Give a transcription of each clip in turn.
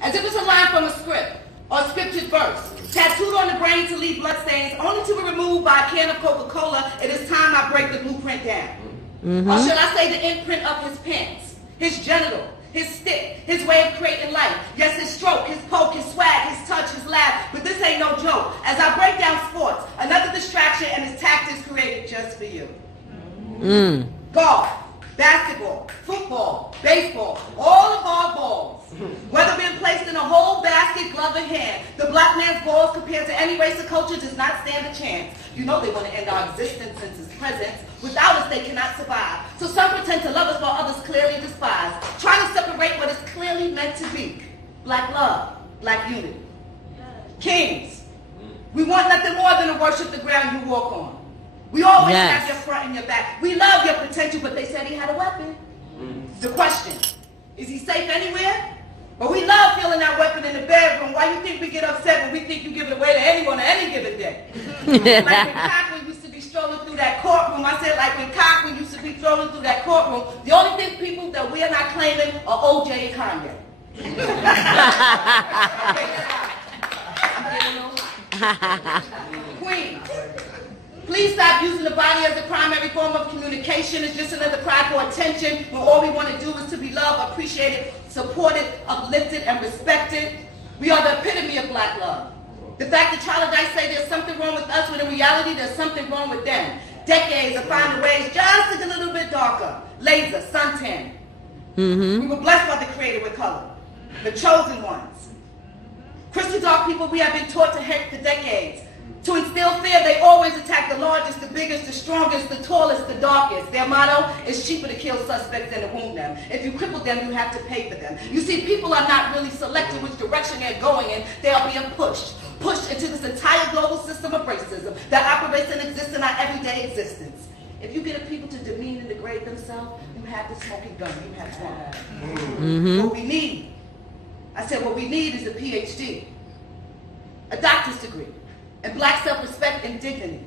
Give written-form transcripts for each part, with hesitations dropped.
as if it's a line from a script or a scripted verse, tattooed on the brain to leave bloodstains, only to be removed by a can of Coca-Cola. It is time I break the blueprint down. Or should I say the imprint of his pants, his genital, his stick, his way of creating life. Yes, his stroke, his poke, his swag, his touch, his laugh, but this ain't no joke. As I break down sports, another distraction and his tactics created just for you. Golf, basketball, football, baseball, all of our balls, whether being placed in a whole basket, glove in hand, the black man's balls compared to any race or culture does not stand a chance. You know they want to end our existence since his presence. Without us, they cannot survive. So some pretend to love us while others clearly despise, trying to separate what is clearly meant to be. Black love, black unity. Kings, we want nothing more than to worship the ground you walk on. We always have your front and your back. We love your potential, but they said he had a weapon. The question, is he safe anywhere? But we love feeling that weapon in the bedroom. Why you think we get upset when we think you give it away to anyone on any given day? Like when Cochran used to be strolling through that courtroom. I said like when Cochran used to be strolling through that courtroom, the only thing people that we are not claiming are OJ and Kanye. Queen, please stop using the body as a primary form of communication. It's just another cry for attention when all we want to do is to be loved, appreciated, supported, uplifted, and respected. We are the epitome of black love. The fact that Charlotte say there's something wrong with us, when in reality there's something wrong with them. Decades of finding ways just to get a little bit darker. Laser, suntan. We were blessed by the Creator with color. The chosen ones. Crystal dark people we have been taught to hate for decades. To instill fear, they always attack the largest, the biggest, the strongest, the tallest, the darkest. Their motto is cheaper to kill suspects than to wound them. If you cripple them, you have to pay for them. You see, people are not really selecting which direction they're going in. They are being pushed into this entire global system of racism that operates and exists in our everyday existence. If you get people to demean and degrade themselves, you have the smoking gun, you have one. What we need, I said what we need is a PhD, a doctor's degree, and black self-respect and dignity.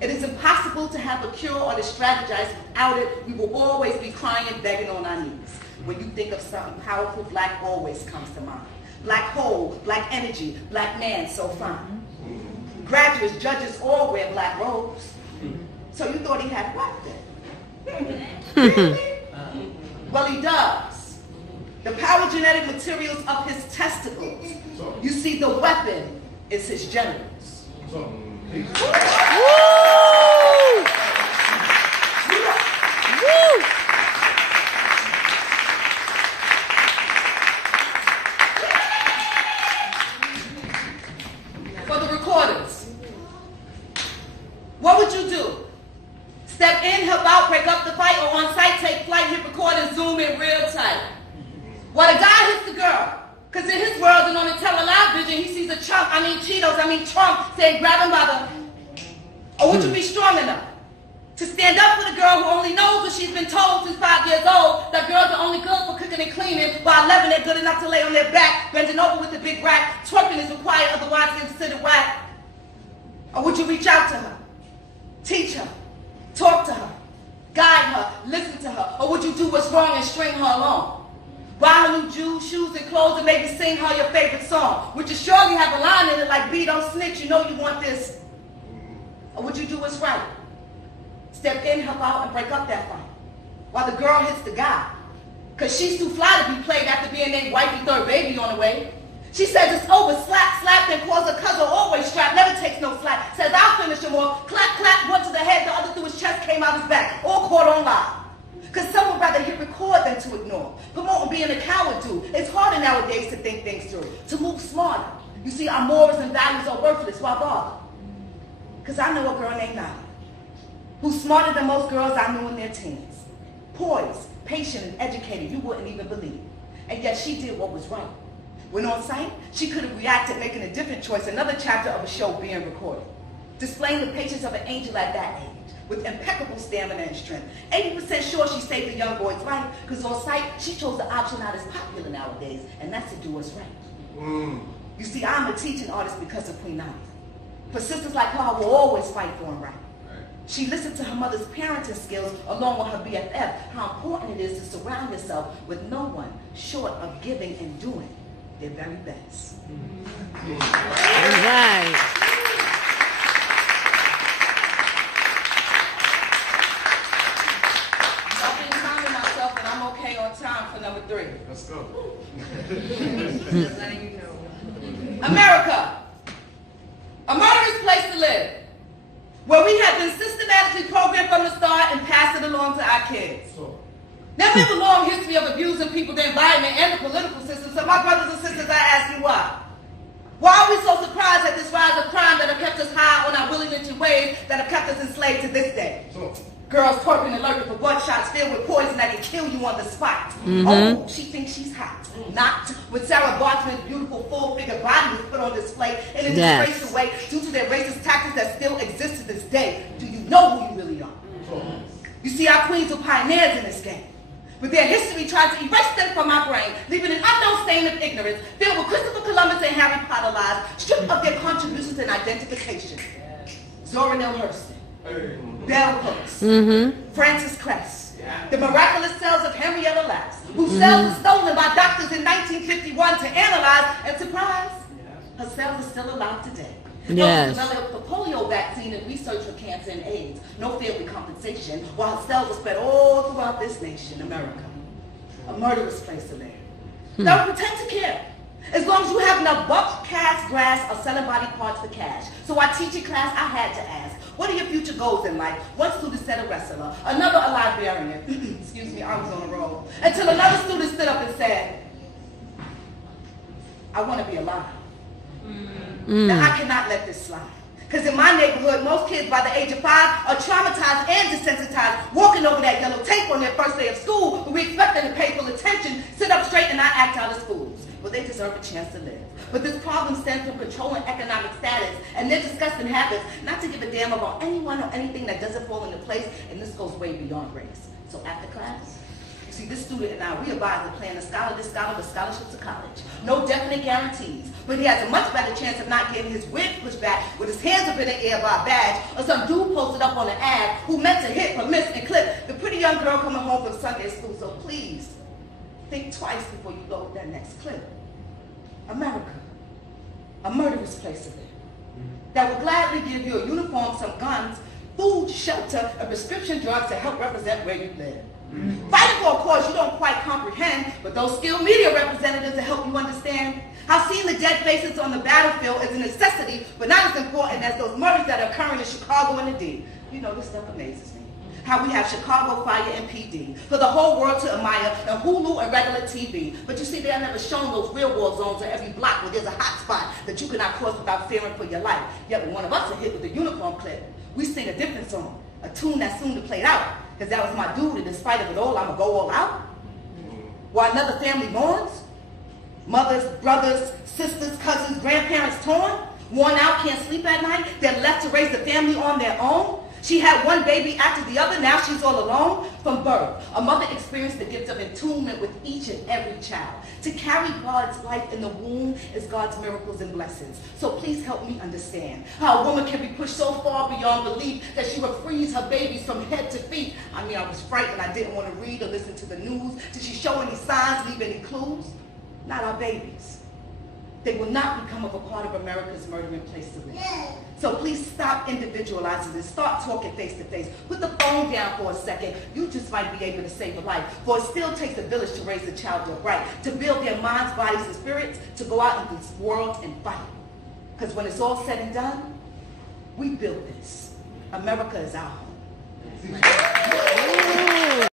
It is impossible to have a cure or to strategize without it. We will always be crying and begging on our knees. When you think of something powerful, black always comes to mind. Black hole, black energy, black man so fine. Graduates, judges all wear black robes. So you thought he had what then? Really? Well, he does. The power genetic materials of his testicles. You see, the weapon is his genitals. Woo! Woo! For the recorders, what would you do? Step in, help out, break up the fight, or on site, take flight, hit record, and zoom in real tight. Well, the guy hits the girl, because in his world and on the television, he sees a Trump saying grab him by the... Or would you be strong enough to stand up for the girl who only knows what she's been told since 5 years old, that girls are only good for cooking and cleaning, while 11 they're good enough to lay on their back, bending over with a big rack, twerking is required, otherwise they're considered whack? Or would you reach out to her, teach her, talk to her, guide her, listen to her? Or would you do what's wrong and string her along? Buy her new shoes and clothes and maybe sing her your favorite song, which is surely have a line in it like, B, don't snitch, you know you want this. Or would you do what's right? Step in, help out, and break up that fight, while the girl hits the guy. Because she's too fly to be played after being named wifey third baby on the way. She says it's over, slap, slap, then calls her cousin always strapped, never takes no slack. Says I'll finish him off, clap, clap, one to the head, the other through his chest, came out his back. All caught on live. Because some would rather hit record than to ignore. Promoting being a coward too. It's harder nowadays to think things through, to move smarter. You see, our morals and values are worthless. Why bother? Because I know a girl named Nadia, who's smarter than most girls I knew in their teens. Poised, patient, and educated, you wouldn't even believe. And yet she did what was right. When on site, she could have reacted, making a different choice, another chapter of a show being recorded. Displaying the patience of an angel at that age, with impeccable stamina and strength. 80% sure she saved the young boy's life, because on site, she chose the option not as popular nowadays, and that's to do what's right. You see, I'm a teaching artist because of Queen Nadia. For sisters like her, I will always fight for them right. She listened to her mother's parenting skills along with her BFF, how important it is to surround yourself with no one short of giving and doing. their very best. All right. I've been timing myself and I'm okay on time for number 3. Let's go. Just letting you know. America, a murderous place to live, where we have been systematically programmed from the start and passed it along to our kids. Now, we have a long history of abusing people, the environment, and the political system. So my brothers and sisters, I ask you why. Why are we so surprised at this rise of crime that have kept us high on our Willie Lynching ways that have kept us enslaved to this day? Girls twerking and lurking for buckshots filled with poison that can kill you on the spot. Oh, she thinks she's hot. Not when Sarah Bartman's beautiful full-figure body was put on display in a disgraceful way due to their racist tactics that still exist to this day. Do you know who you really are? You see, our queens were pioneers in this game. But their history tried to erase them from my brain, leaving an unknown stain of ignorance filled with Christopher Columbus and Harry Potter lies, stripped of their contributions and identification. Zora Neale Hurston, Bell Hooks, Francis Cress, the miraculous cells of Henrietta Lacks, whose cells were stolen by doctors in 1951 to analyze, and surprise, her cells are still alive today. Yes. Developed the polio vaccine and research for cancer and AIDS. No family compensation, while her cells are spread all throughout this nation, America. A murderous place to live. Now pretend to care. As long as you have enough bucks, cast grass, or selling body parts for cash. So I teach in class, I had to ask, what are your future goals in life? One student said a wrestler, another a librarian. Excuse me, I was on a roll. Until another student stood up and said, I want to be alive. Now, I cannot let this slide. Because in my neighborhood, most kids by the age of 5 are traumatized and desensitized, walking over that yellow tape on their first day of school, but we expect them to pay full attention, sit up straight, and not act out of schools. Well, they deserve a chance to live. But this problem stems from controlling economic status and their disgusting habits, not to give a damn about anyone or anything that doesn't fall into place, and this goes way beyond race. So after class, see, this student and I, we advise the plan to scholar this scholar with scholarships to college. No definite guarantees, but he has a much better chance of not getting his wig pushed back with his hands up in the air by a badge or some dude posted up on an ad who meant to hit, but missed and clip the pretty young girl coming home from Sunday school. So please, think twice before you load that next clip. America, a murderous place to live, that will gladly give you a uniform, some guns, food, shelter, and prescription drugs to help represent where you live. Fighting for a cause you don't quite comprehend, but those skilled media representatives to help you understand how seeing the dead faces on the battlefield is a necessity, but not as important as those murders that are occurring in Chicago and the D. You know, this stuff amazes me. How we have Chicago Fire and PD for the whole world to admire on Hulu and regular TV. But you see, they are never shown those real war zones on every block where there's a hot spot that you cannot cross without fearing for your life. Yet when one of us are hit with a uniform clip, we sing a different song, a tune that's soon to play out. Because that was my duty. In spite of it all, I'm going to go all out. While another family mourns, mothers, brothers, sisters, cousins, grandparents torn, worn out, can't sleep at night, they're left to raise the family on their own. She had one baby after the other, now she's all alone from birth. A mother experienced the gift of entombment with each and every child. To carry God's life in the womb is God's miracles and blessings. So please help me understand how a woman can be pushed so far beyond belief that she would freeze her babies from head to feet. I mean, I was frightened. I didn't want to read or listen to the news. Did she show any signs, leave any clues? Not our babies. They will not become a part of America's murdering place to live. So please stop individualizing this. Start talking face to face. Put the phone down for a second. You just might be able to save a life. For it still takes a village to raise a child upright, to build their minds, bodies, and spirits, to go out into this world and fight. Because when it's all said and done, we built this. America is our home.